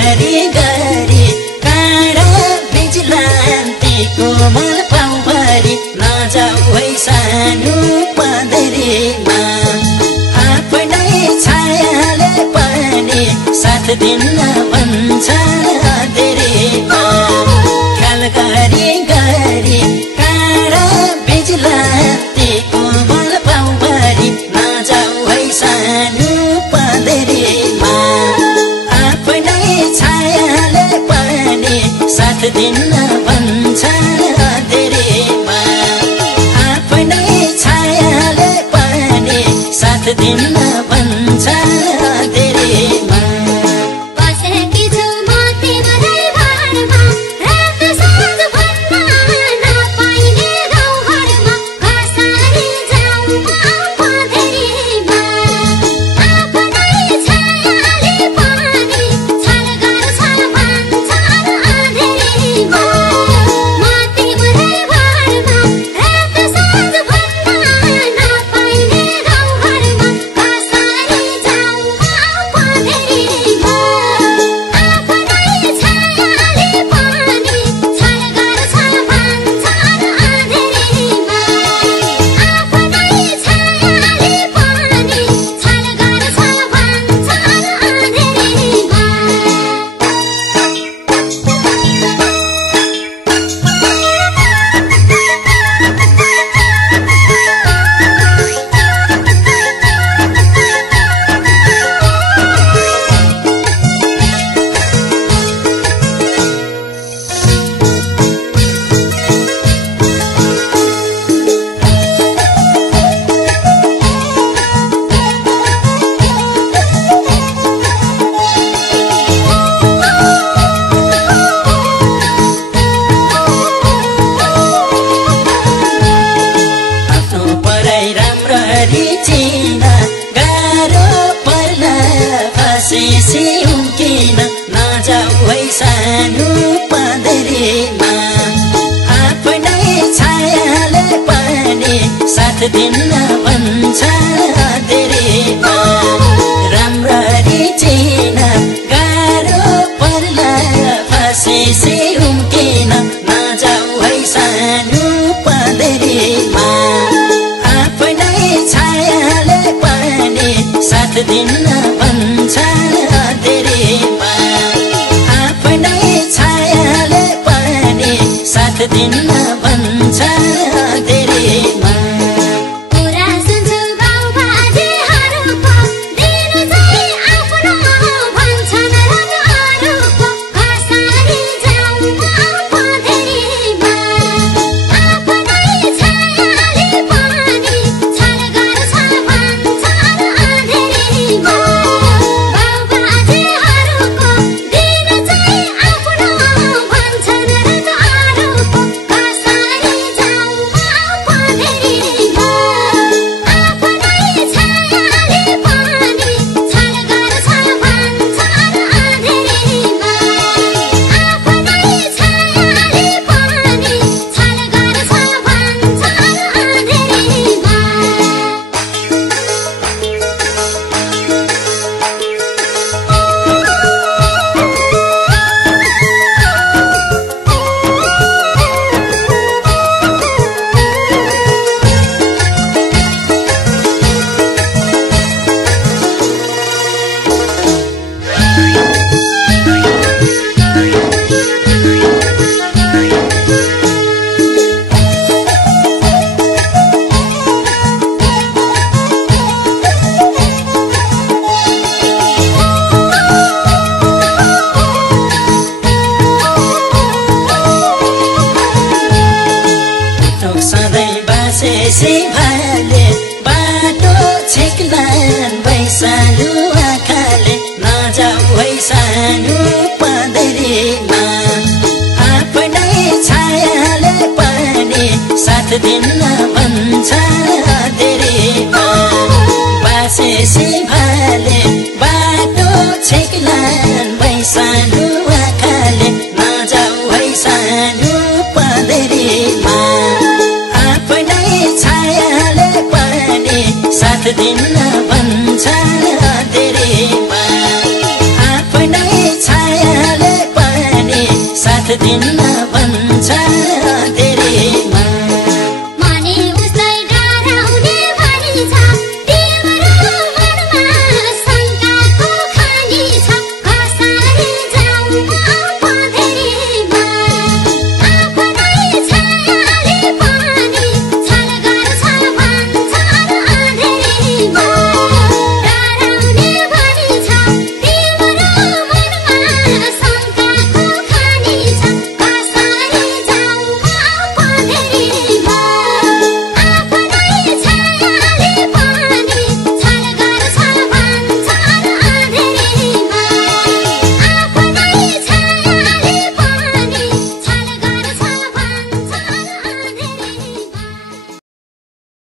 गरी गरी काँडा बिजुलान्ती कोमल पाउभरि नजाऊ है सानो पँधेरीमा आफ्नै छायाले पनि साथ दिन्न भन्छ धेरैमा ख्याल गरी गरी काँडा बिजुलान्ती कोमल पाउभरि नजाऊ है सानो पँधेरीमा आफ्नै छायाले पनि साथ दिन्न भन्छ धेरैमा आफ्नै छायाले पनि साथ दिन्न भन्छ धेरैमा सानो पँधेरीमा आफ्नै छायाले पनि साथ दिन्न भन्छ धेरैमा राम्ररी चिन गाह्रो पर्ला फसेसी उम्किन नजाऊ है सानो पँधेरीमा आफ्नै छायाले पनि साथ दिन्न भन्छ धेरैमा आफ्नै छायाले पनि साथ दिन्न भन्छ धेरैमा भाले बाटो छेक्लान् भैसालु आँखाले नजाऊ है सानो पँधेरीमा आफ्नै छायाले पनि साथ दिन्न भन्छ धेरैमा बासेसी भाले बाटो छेक्लान् भैसालु आँखाले नजाऊ है सानो पँधेरीमा आफ्नै छायाले पनि साथ दिन्न भन्छ धेरैमा आफ्नै छाया दिन्न